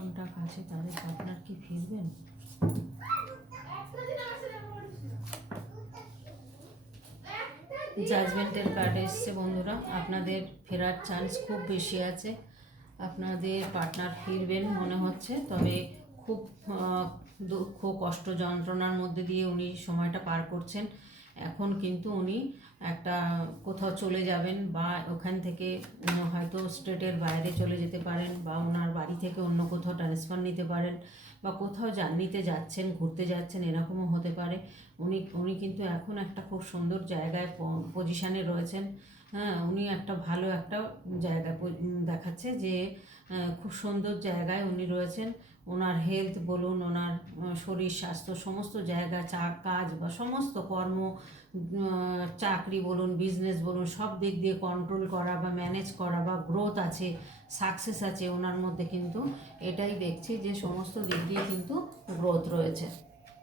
Contact আছে তাদের partner কি ফিরবেন? জাজমেন্টের কার্ড এসছে বন্ধুরা। আপনাদের ফেরার চান্স খুব বেশি আছে। আপনাদের পার্টনার ফিরবেন মনে হচ্ছে। তবে খুব দুঃখ, কষ্ট, যন্ত্রণার মধ্যে দিয়ে উনি সময়টা পার করছেন। এখন কিন্তু উনি একটা কোথাও চলে যাবেন বা ওখান থেকে হয়তো স্টেটের বাইরে চলে যেতে পারেন বা ওনার বাড়ি থেকে অন্য কোথাও ট্রান্সফার নিতে পারেন বা কোথাও জার্নিতে যাচ্ছেন, ঘুরতে যাচ্ছেন, এরকমও হতে পারে। উনি উনি কিন্তু এখন একটা খুব সুন্দর জায়গায় পজিশানে রয়েছেন। হ্যাঁ উনি একটা ভালো একটা জায়গা দেখাচ্ছে যে খুব সুন্দর জায়গায় উনি রয়েছেন। ওনার হেলথ বলুন, ওনার শরীর স্বাস্থ্য, সমস্ত জায়গা, চা, কাজ বা সমস্ত কর্ম চাকরি বলুন বিজনেস বলুন, সব দিক দিয়ে কন্ট্রোল করা বা ম্যানেজ করা বা গ্রোথ আছে সাকসেস আছে, ওনার মধ্যে কিন্তু এটাই দেখছি যে সমস্ত দিক দিয়ে কিন্তু গ্রোথ রয়েছে।